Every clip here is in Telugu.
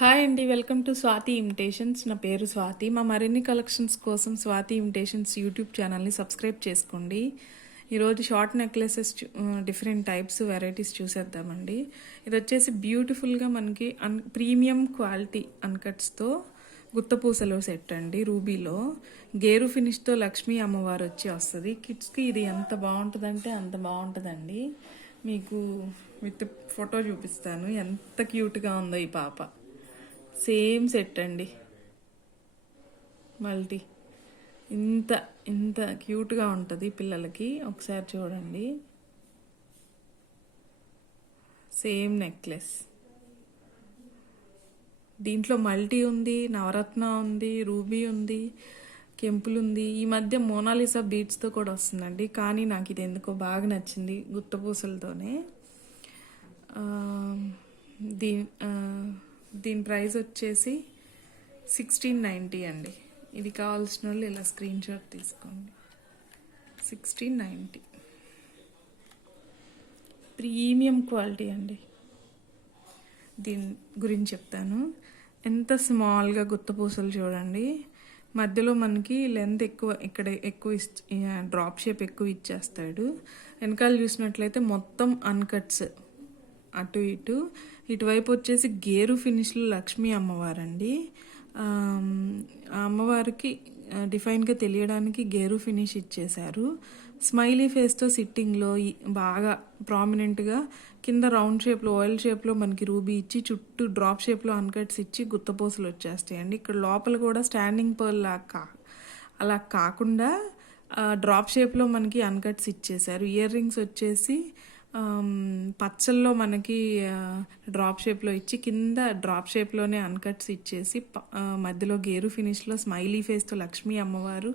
హాయ్ అండి, వెల్కమ్ టు స్వాతి ఇమిటేషన్స్. నా పేరు స్వాతి. మా మరిన్ని కలెక్షన్స్ కోసం స్వాతి ఇమిటేషన్స్ యూట్యూబ్ ఛానల్ని సబ్స్క్రైబ్ చేసుకోండి. ఈరోజు short necklaces different types varieties చూసేద్దామండి. ఇది వచ్చేసి బ్యూటిఫుల్గా మనకి ప్రీమియం క్వాలిటీ అన్కట్స్తో గుత్తపూసలు సెట్ అండి. రూబీలో గేరు ఫినిష్తో లక్ష్మీ అమ్మవారు వస్తుంది. కిడ్స్కి ఇది ఎంత బాగుంటుందంటే అంత బాగుంటుందండి. మీకు విత్ ఫోటో చూపిస్తాను ఎంత క్యూట్గా ఉందో ఈ పాప. సేమ్ సెట్ అండి, మల్టీ ఇంత ఇంత క్యూట్గా ఉంటుంది పిల్లలకి. ఒకసారి చూడండి, సేమ్ నెక్లెస్. దీంట్లో మల్టీ ఉంది, నవరత్న ఉంది, రూబీ ఉంది, కెంపులు ఉంది. ఈ మధ్య మోనాలిసా బీట్స్తో కూడా వస్తుందండి, కానీ నాకు ఇది ఎందుకో బాగా నచ్చింది గుత్తపూసలతోనే. దీని ప్రైస్ వచ్చేసి 1690 అండి. ఇది కావాల్సిన వాళ్ళు ఇలా స్క్రీన్ షాట్ తీసుకోండి. 1690 ప్రీమియం క్వాలిటీ అండి. దీని గురించి చెప్తాను. ఎంత స్మాల్గా గుత్తపూసలు చూడండి. మధ్యలో మనకి లెంత్ ఎక్కువ, ఇక్కడ ఎక్కువ డ్రాప్ షేప్ ఎక్కువ ఇచ్చేస్తాడు. వెనకాల చూసినట్లయితే మొత్తం అన్కట్స్, అటు ఇటు. ఇటువైపు వచ్చేసి గేరు ఫినిష్లో లక్ష్మీ అమ్మవారండి. ఆ అమ్మవారికి డిఫైన్గా తెలియడానికి గేరు ఫినిష్ ఇచ్చేశారు. స్మైలీ ఫేస్తో సిట్టింగ్లో బాగా ప్రామినెంట్గా కింద రౌండ్ షేప్లో, ఆయిల్ షేప్లో మనకి రూబీ ఇచ్చి, చుట్టూ డ్రాప్ షేప్లో అన్కట్స్ ఇచ్చి గుత్తపోసలు వచ్చేస్తాయండి. ఇక్కడ లోపల కూడా స్టాండింగ్ పర్ల్ అలా కాకుండా డ్రాప్ షేప్లో మనకి అన్కట్స్ ఇచ్చేశారు. ఇయర్ రింగ్స్ వచ్చేసి పచ్చల్లో మనకి డ్రాప్ షేప్లో ఇచ్చి, కింద డ్రాప్ షేప్లోనే అన్కట్స్ ఇచ్చేసి, మధ్యలో గేరు ఫినిష్లో స్మైలీ ఫేస్తో లక్ష్మీ అమ్మవారు,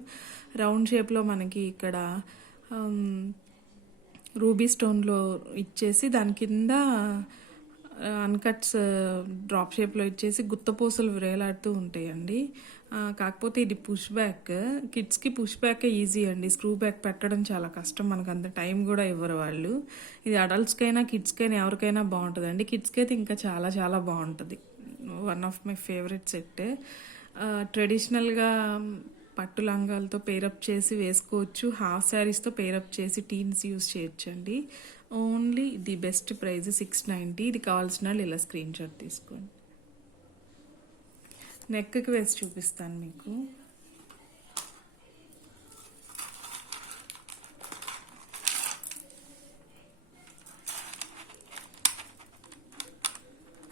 రౌండ్ షేప్లో మనకి ఇక్కడ రూబీ స్టోన్లో ఇచ్చేసి, దాని కింద అన్కట్స్ డ్రాప్ షేప్లో ఇచ్చేసి గుత్తపూసలు వేలాడుతూ ఉంటాయండి. కాకపోతే ఇది పుష్ బ్యాక్. కిడ్స్కి పుష్ బ్యాక్ ఈజీ అండి, స్క్రూ బ్యాక్ పెట్టడం చాలా కష్టం, మనకు అంత టైం కూడా ఇవ్వరు వాళ్ళు. ఇది అడల్ట్స్కైనా కిడ్స్కైనా ఎవరికైనా బాగుంటుందండి. కిడ్స్కి అయితే ఇంకా చాలా చాలా బాగుంటుంది. One of my favourite set. ట్రెడిషనల్గా పట్టు లంగాలతో పేరప్ చేసి వేసుకోవచ్చు, హాఫ్ శారీస్తో పేరప్ చేసి టీన్స్ యూస్ చేయొచ్చండి. Only the best price 690. ఇది కావాల్సిన వాళ్ళు ఇలా స్క్రీన్ షాట్ తీసుకోండి. నెక్కి వేసి చూపిస్తాను మీకు.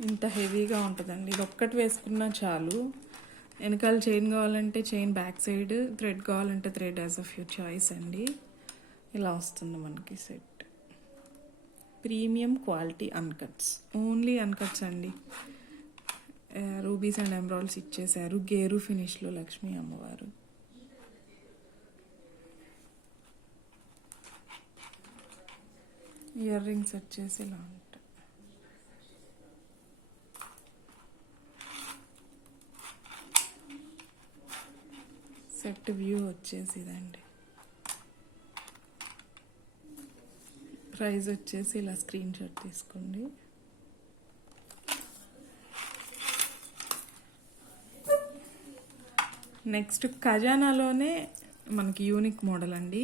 ఇంత హెవీగా ఉంటుందండి. ఇది ఒక్కటి వేసుకున్నా చాలు. వెనకాల చైన్ కావాలంటే చైన్, బ్యాక్ సైడ్ థ్రెడ్ కావాలంటే thread, as of your choice అండి. ఇలా వస్తుంది మనకి set. Premium quality uncuts, only uncuts అండి. రూబీస్ అండ్ ఎమరాల్డ్స్ ఇచ్చేశారు. గేరు ఫినిష్లో లక్ష్మీ అమ్మవారు. ఇయర్ రింగ్స్ వచ్చేసి ఇలా ఉంటాయి. సెట్ వ్యూ వచ్చేసి ఇదండి. ప్రైస్ వచ్చేసి ఇలా స్క్రీన్ షాట్ తీసుకోండి. నెక్స్ట్ ఖజానాలోనే మనకి యూనిక్ మోడల్ అండి.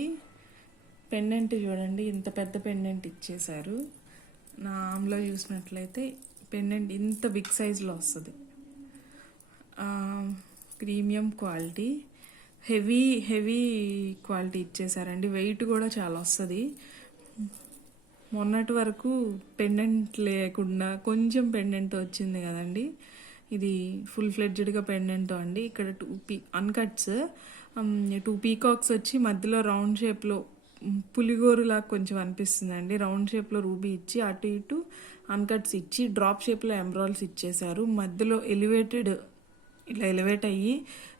పెండెంట్ చూడండి, ఇంత పెద్ద పెండెంట్ ఇచ్చేశారు. నా ఆమ్లో చూసినట్లయితే పెండెంట్ ఇంత బిగ్ సైజులో వస్తుంది. ప్రీమియం క్వాలిటీ, హెవీ క్వాలిటీ ఇచ్చేసారండి. వెయిట్ కూడా చాలా వస్తుంది. మొన్నటి వరకు పెండెంట్ లేకుండా కొంచెం పెండెంట్ వచ్చింది కదండి. ఇది ఫుల్ ఫ్లెడ్జ్డ్గా పెండెంట్తో అండి. ఇక్కడ అన్కట్స్ 2 పీకాక్స్ వచ్చి మధ్యలో రౌండ్ షేప్లో పులిగోరులాగా కొంచెం అనిపిస్తుందండి. రౌండ్ షేప్లో రూబీ ఇచ్చి, అటు ఇటు అన్కట్స్ ఇచ్చి, డ్రాప్ షేప్లో ఎమరాల్డ్స్ ఇచ్చేశారు. మధ్యలో ఇలా ఎలివేట్ అయ్యి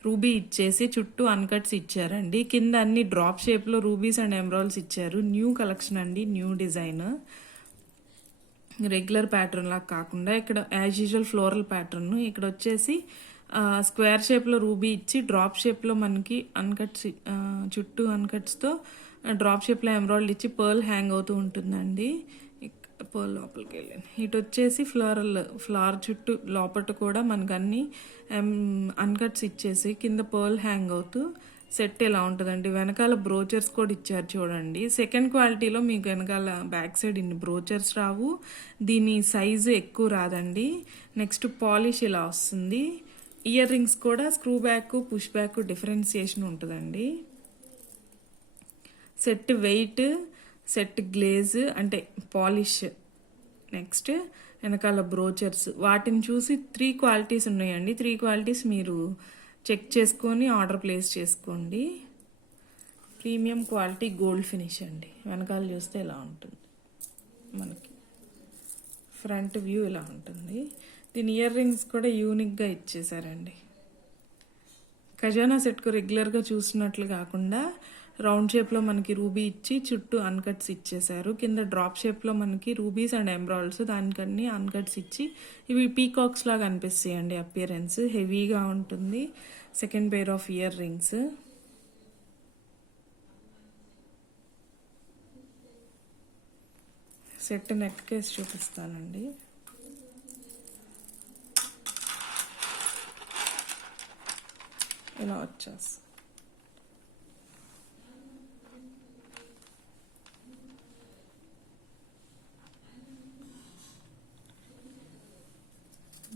రూబీ ఇచ్చేసి చుట్టూ అన్కట్స్ ఇచ్చారండి. కింద అన్ని డ్రాప్ షేప్లో రూబీస్ అండ్ ఎమరాల్డ్స్ ఇచ్చారు. న్యూ కలెక్షన్ అండి, న్యూ డిజైన్. రెగ్యులర్ ప్యాటర్న్ లాగా కాకుండా ఇక్కడ యాజ్ యూజువల్ ఫ్లోరల్ ప్యాటర్న్. ఇక్కడ వచ్చేసి స్క్వేర్ షేప్లో రూబీ ఇచ్చి, డ్రాప్ షేప్లో మనకి అన్కట్స్, చుట్టూ అన్కట్స్తో డ్రాప్ షేప్లో ఎమరాల్డ్ ఇచ్చి పర్ల్ హ్యాంగ్ అవుతూ ఉంటుందండి. పర్ల్ లోపలికి వెళ్ళాను. ఇటు వచ్చేసి ఫ్లవర్ చుట్టూ లోపల కూడా మనకు అన్ని అన్కట్స్ ఇచ్చేసి కింద పర్ల్ హ్యాంగ్ అవుతూ సెట్ ఇలా ఉంటుందండి. వెనకాల బ్రోచర్స్ కూడా ఇచ్చారు చూడండి. సెకండ్ క్వాలిటీలో మీకు వెనకాల బ్యాక్ సైడ్ ఇన్ని బ్రోచర్స్ రావు, దీని సైజు ఎక్కువ రాదండి. నెక్స్ట్ పాలిష్ ఇలా వస్తుంది. ఇయర్ రింగ్స్ కూడా screw back push back differentiation ఉంటుందండి. సెట్ వెయిట్, సెట్ గ్లేజ్ అంటే పాలిష్, నెక్స్ట్ వెనకాల బ్రోచర్స్, వాటిని చూసి 3 క్వాలిటీస్ ఉన్నాయండి. 3 క్వాలిటీస్ మీరు చెక్ చేసుకొని ఆర్డర్ ప్లేస్ చేసుకోండి. ప్రీమియం క్వాలిటీ గోల్డ్ ఫినిష్ అండి. వెనకాల చూస్తే ఇలా ఉంటుంది, మనకి ఫ్రంట్ వ్యూ ఇలా ఉంటుంది. దీని ఇయర్ రింగ్స్ కూడా యూనిక్గా ఇచ్చేసారండి. ఖజానా సెట్కు రెగ్యులర్గా చూసినట్లు కాకుండా రౌండ్ షేప్లో మనకి రూబీ ఇచ్చి చుట్టూ అన్కట్స్ ఇచ్చేసారు. కింద డ్రాప్ షేప్లో మనకి రూబీస్ అండ్ ఎమరాల్డ్స్, దానికన్నీ అన్కట్స్ ఇచ్చి ఇవి పీకాక్స్ లాగా అనిపిస్తాయండి. అపియరెన్స్ హెవీగా ఉంటుంది. Second pair of ear rings, set neck case చూపిస్తానండి. ఇలా వచ్చేస్తుంది.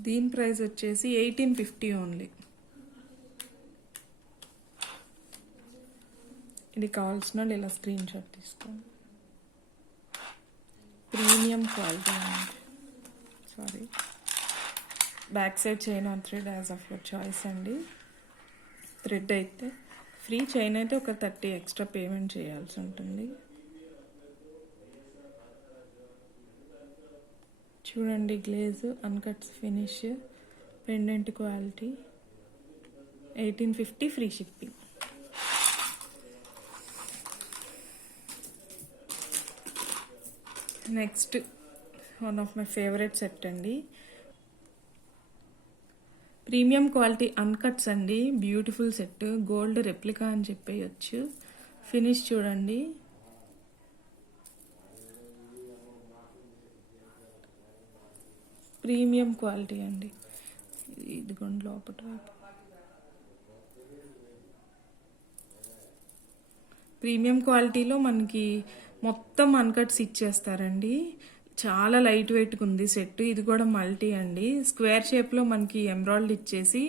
దీని ప్రైస్ వచ్చేసి 1850 ఓన్లీ. ఇది కావాల్సిన వాళ్ళు ఇలా స్క్రీన్ షాట్ తీసుకోండి. ప్రీమియం క్వాలిటీ అండి. Sorry, back side chain on thread as of your choice అండి. థ్రెడ్ అయితే ఫ్రీ, చైన్ అయితే ఒక 30 ఎక్స్ట్రా పేమెంట్ చేయాల్సి ఉంటుంది. చూడండి, glaze, అన్కట్స్ finish, pendant quality. 1850 free shipping. Next one of my favourite set అండి. ప్రీమియం క్వాలిటీ అన్కట్స్ అండి. బ్యూటిఫుల్ సెట్, గోల్డ్ రెప్లికా అని చెప్పేయచ్చు. ఫినిష్ చూడండి, ప్రీమియం క్వాలిటీ అండి. ఇదిగోండి లోపల వైపు ప్రీమియం క్వాలిటీలో మనకి మొత్తం అన్కట్స్ ఇచ్చేస్తారండి. చాలా లైట్ వెయిట్గా ఉంది సెట్. ఇది కూడా మల్టీ అండి. స్క్వేర్ షేప్లో మనకి ఎమరాల్డ్ ఇచ్చేసి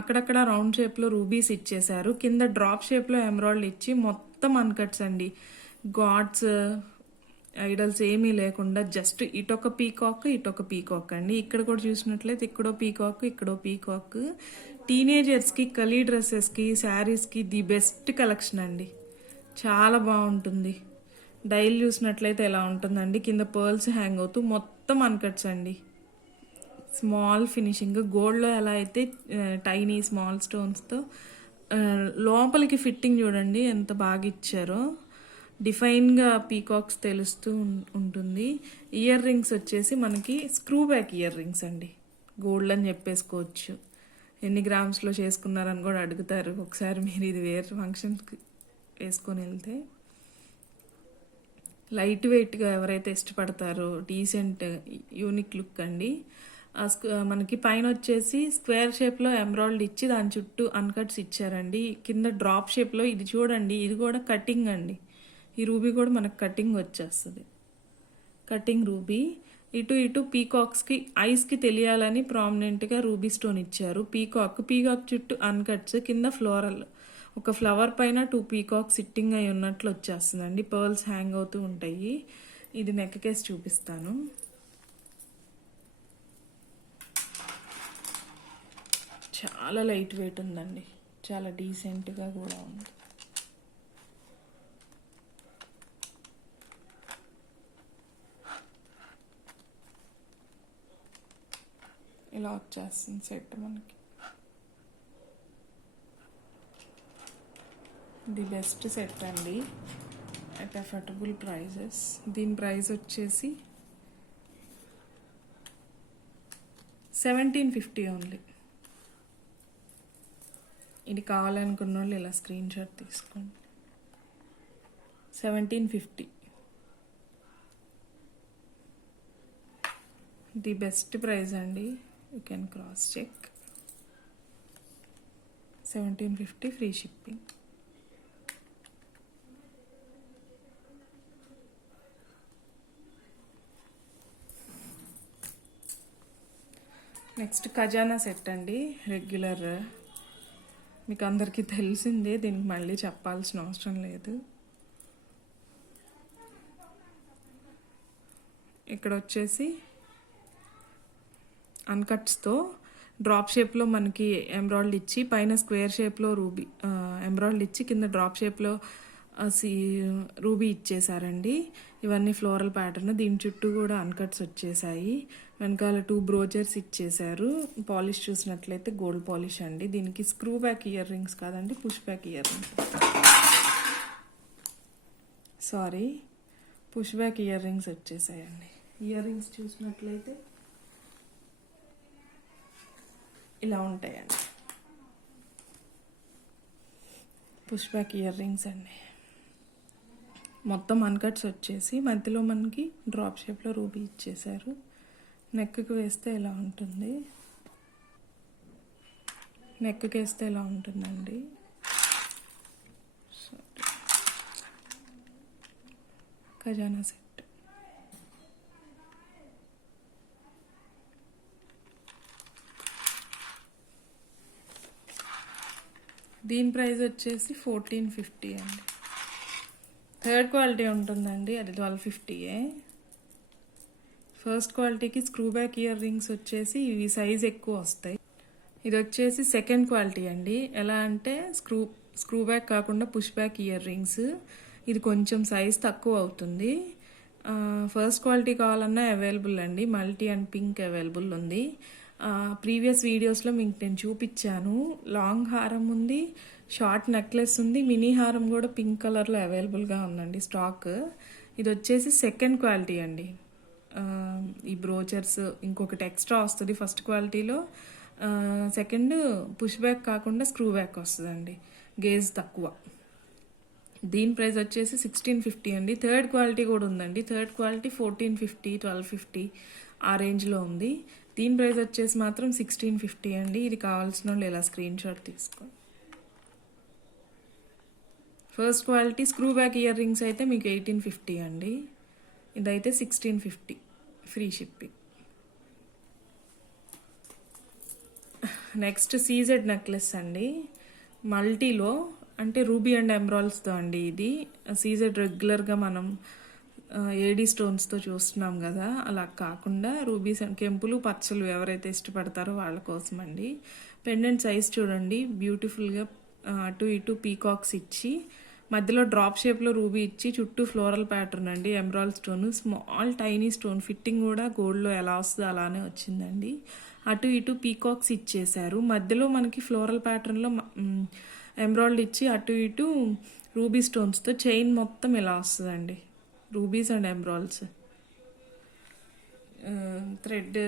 అక్కడక్కడ రౌండ్ షేప్లో రూబీస్ ఇచ్చేసారు. కింద డ్రాప్ షేప్లో ఎమరాల్డ్ ఇచ్చి మొత్తం అన్కట్స్ అండి. గాడ్స్ ఐడల్స్ ఏమీ లేకుండా జస్ట్ ఇటొక పీకాక్ అండి. ఇక్కడ కూడా చూసినట్లయితే ఇక్కడో పీకాక్. టీనేజర్స్కి, కలీ డ్రెస్సెస్కి, శారీస్కి ది బెస్ట్ కలెక్షన్ అండి. చాలా బాగుంటుంది. డైల్ చూసినట్లయితే ఎలా ఉంటుందండి. కింద పర్ల్స్ హ్యాంగ్ అవుతూ మొత్తం అన్కట్స్ అండి. స్మాల్ ఫినిషింగ్, గోల్డ్లో ఎలా అయితే టైనీ స్మాల్ స్టోన్స్తో లోపలికి ఫిట్టింగ్ చూడండి ఎంత బాగా ఇచ్చారో. డిఫైన్గా పీకాక్స్ తెలుస్తూ ఉంటుంది. ఇయర్ రింగ్స్ వచ్చేసి మనకి స్క్రూ బ్యాక్ ఇయర్ రింగ్స్ అండి. గోల్డ్ అని చెప్పేసుకోవచ్చు. ఎన్ని గ్రామ్స్లో చేసుకున్నారని కూడా అడుగుతారు. ఒకసారి మీరు ఇది వేరే ఫంక్షన్స్కి వేసుకొని వెళ్తే. లైట్ వెయిట్గా ఎవరైతే ఇష్టపడతారో డీసెంట్ యూనిక్ లుక్ అండి. మనకి పైన వచ్చేసి స్క్వేర్ షేప్లో ఎమరాల్డ్ ఇచ్చి దాని చుట్టూ అన్కట్స్ ఇచ్చారండి. కింద డ్రాప్ షేప్లో ఇది చూడండి, ఇది కూడా కటింగ్ అండి. ఈ రూబీ కూడా మనకు కటింగ్ వచ్చేస్తుంది. Cutting ruby. ఇటు పీకాక్స్కి ఐస్కి తెలియాలని ప్రామినెంట్గా రూబీ స్టోన్ ఇచ్చారు. పీకాక్ చుట్టూ అన్కట్స్, కింద ఫ్లోరల్, ఒక ఫ్లవర్ పైన 2 పీకాక్ సిట్టింగ్ అయి ఉన్నట్లు వచ్చేస్తుందండి. పర్ల్స్ హ్యాంగ్ అవుతూ ఉంటాయి. ఇది నెక్ కేస్ చూపిస్తాను. చాలా లైట్ వెయిట్ ఉందండి. చాలా డీసెంట్గా కూడా ఉంది. ఇలా వచ్చేస్తుంది సెట్ మనకి. ది బెస్ట్ సెట్ అండి అట్ అఫోర్డబుల్ ప్రైజెస్. దీని ప్రైస్ వచ్చేసి 1750 ఓన్లీ. ఇది కావాలనుకున్న వాళ్ళు ఇలా స్క్రీన్ షాట్ తీసుకోండి. 1750. ది బెస్ట్ ప్రైస్ అండి, you can cross check. 1750 free shipping. Next ఖజానా సెట్ అండి, రెగ్యులర్ మీకు అందరికీ తెలిసిందే, దీనికి మళ్ళీ చెప్పాల్సిన అవసరం లేదు. ఇక్కడ వచ్చేసి అన్కట్స్తో డ్రాప్ షేప్లో మనకి ఎంబ్రాయిడ్ ఇచ్చి పైన స్క్వేర్ షేప్లో ఎంబ్రాయిడ్ ఇచ్చి కింద డ్రాప్ షేప్లో రూబీ ఇచ్చేసారండి. ఇవన్నీ ఫ్లోరల్ ప్యాటర్న్, దీని చుట్టూ కూడా అన్కట్స్ వచ్చేసాయి. వెనకాల 2 బ్రోచర్స్ ఇచ్చేసారు. పాలిష్ చూసినట్లయితే గోల్డ్ పాలిష్ అండి. దీనికి స్క్రూ బ్యాక్ ఇయర్ రింగ్స్ కాదండి, push back ear rings. Sorry, push back ear rings వచ్చేసాయండి. ఇయర్ రింగ్స్ చూసినట్లయితే ఇలా ఉంటాయండి, పుష్ బ్యాక్ ఇయర్ రింగ్స్ అండి. మొత్తం అన్కట్స్ వచ్చేసి మధ్యలో మనకి డ్రాప్ షేప్లో రూబీ ఇచ్చేసారు. నెక్కి వేస్తే ఇలా ఉంటుంది, నెక్కి వేస్తే ఇలా ఉంటుందండి. ఖజానా సెట్. దీని ప్రైస్ వచ్చేసి 1450 అండి. థర్డ్ క్వాలిటీ ఉంటుందండి, అది 1250. ఫస్ట్ క్వాలిటీకి స్క్రూ బ్యాక్ ఇయర్ రింగ్స్ వచ్చేసి ఇవి సైజ్ ఎక్కువ వస్తాయి. ఇది వచ్చేసి సెకండ్ క్వాలిటీ అండి. ఎలా అంటే స్క్రూ బ్యాక్ కాకుండా పుష్ బ్యాక్ ఇయర్ రింగ్స్. ఇది కొంచెం సైజ్ తక్కువ అవుతుంది. ఫస్ట్ క్వాలిటీ కావాలన్నా అవైలబుల్ అండి, మల్టీ అండ్ పింక్ అవైలబుల్ ఉంది. ప్రీవియస్ వీడియోస్లో మీకు నేను చూపించాను. లాంగ్ హారం ఉంది, షార్ట్ నెక్లెస్ ఉంది, మినీ హారం కూడా పింక్ కలర్లో అవైలబుల్గా ఉందండి స్టాక్. ఇది వచ్చేసి సెకండ్ క్వాలిటీ అండి. ఈ బ్రోచర్స్ ఇంకొకటి ఎక్స్ట్రా వస్తుంది ఫస్ట్ క్వాలిటీలో. సెకండ్ పుష్ బ్యాక్ కాకుండా స్క్రూ బ్యాక్ వస్తుందండి, గేజ్ తక్కువ. దీని ప్రైస్ వచ్చేసి 1650 అండి. థర్డ్ క్వాలిటీ కూడా ఉందండి. థర్డ్ క్వాలిటీ 1450, 1250 ఆ రేంజ్లో ఉంది. దీని ప్రైస్ వచ్చేసి మాత్రం 1650 అండి. ఇది కావాల్సిన వాళ్ళు ఇలా స్క్రీన్ షాట్ తీసుకోండి. First quality screw back ear rings అయితే మీకు 1850 అండి. ఇదైతే 1650 free shipping. Next CZ necklace అండి, మల్టీలో అంటే రూబీ అండ్ ఎమరాల్డ్స్తో అండి. ఇది సీజెడ్ రెగ్యులర్గా మనం ఏడీ స్టోన్స్తో చూస్తున్నాం కదా, అలా కాకుండా రూబీస్ అండ్ కెంపులు పచ్చలు ఎవరైతే ఇష్టపడతారో వాళ్ళ కోసం అండి. పెండెంట్ సైజ్ చూడండి, బ్యూటిఫుల్గా అటు ఇటు పీకాక్స్ ఇచ్చి మధ్యలో డ్రాప్ షేప్లో రూబీ ఇచ్చి చుట్టూ ఫ్లోరల్ ప్యాటర్న్ అండి, emerald stone, small tiny stone. Fitting కూడా గోల్డ్లో ఎలా వస్తుందో అలానే వచ్చిందండి. అటు ఇటు పీకాక్స్ ఇచ్చేసారు. మధ్యలో మనకి ఫ్లోరల్ ప్యాటర్న్లో ఎమరాల్డ్ ఇచ్చి అటు ఇటు రూబీ స్టోన్స్తో చైన్ మొత్తం ఇలా వస్తుందండి. Rubies and emeralds thread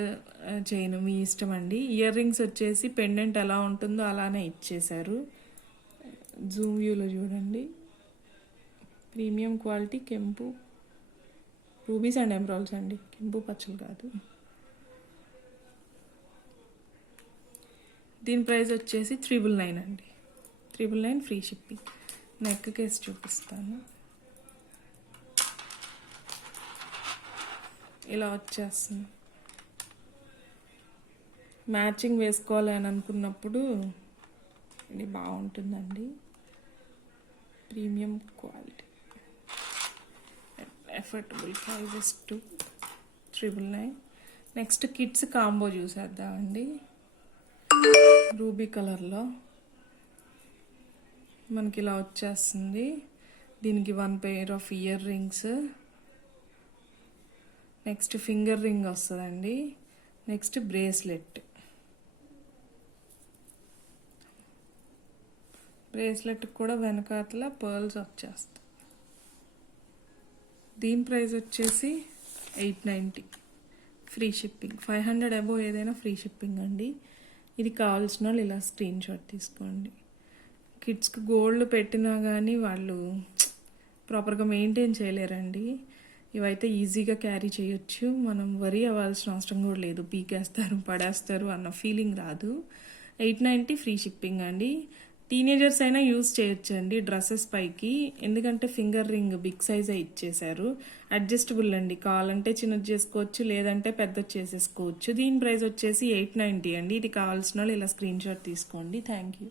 chain మీ ఇష్టం అండి. ఇయర్ రింగ్స్ వచ్చేసి పెండెంట్ ఎలా ఉంటుందో అలానే ఇచ్చేసారు. జూమ్ వ్యూలో చూడండి, ప్రీమియం క్వాలిటీ కెంపు రూబీస్ అండ్ ఎమరాల్డ్స్ అండి, కెంపు పచ్చలు కాదు. దీని ప్రైస్ వచ్చేసి 999 అండి. 999 ఫ్రీ షిప్పింగ్. నెక్ కేస్ చూపిస్తాను, ఇలా వచ్చేస్తుంది. మ్యాచింగ్ వేసుకోవాలి అని అనుకున్నప్పుడు ఇది బాగుంటుందండి. Premium quality, affordable prices to 999. Next kids combo చూసేద్దామండి. రూబీ కలర్లో మనకి ఇలా వచ్చేస్తుంది. దీనికి 1 pair of ear rings, next finger ring వస్తుందండి, నెక్స్ట్ బ్రేస్లెట్. బ్రేస్లెట్ కూడా వెనకాతల పర్ల్స్ వచ్చేస్తాయి. దీని ప్రైస్ వచ్చేసి 890 ఫ్రీ షిప్పింగ్. 500 అబోవ్ ఏదైనా ఫ్రీ షిప్పింగ్ అండి. ఇది కావాల్సిన వాళ్ళు ఇలా స్క్రీన్ షాట్ తీసుకోండి. కిడ్స్కి గోల్డ్ పెట్టినా కానీ వాళ్ళు ప్రాపర్గా మెయింటైన్ చేయలేరండి. ఇవైతే ఈజీగా క్యారీ చేయొచ్చు. మనం వరీ అవ్వాల్సిన అవసరం కూడా లేదు. పీకేస్తారు, పడేస్తారు అన్న ఫీలింగ్ రాదు. 890 ఫ్రీ షిప్పింగ్ అండి. టీనేజర్స్ అయినా యూజ్ చేయొచ్చండి డ్రెస్సెస్ పైకి, ఎందుకంటే ఫింగర్ రింగ్ బిగ్ సైజే ఇచ్చేసారు. అడ్జస్టబుల్ అండి, కావాలంటే చిన్నది చేసుకోవచ్చు, లేదంటే పెద్దది చేసేసుకోవచ్చు. దీని ప్రైస్ వచ్చేసి 890 అండి. ఇది కావాల్సిన వాళ్ళు ఇలా స్క్రీన్ షాట్ తీసుకోండి. Thank you.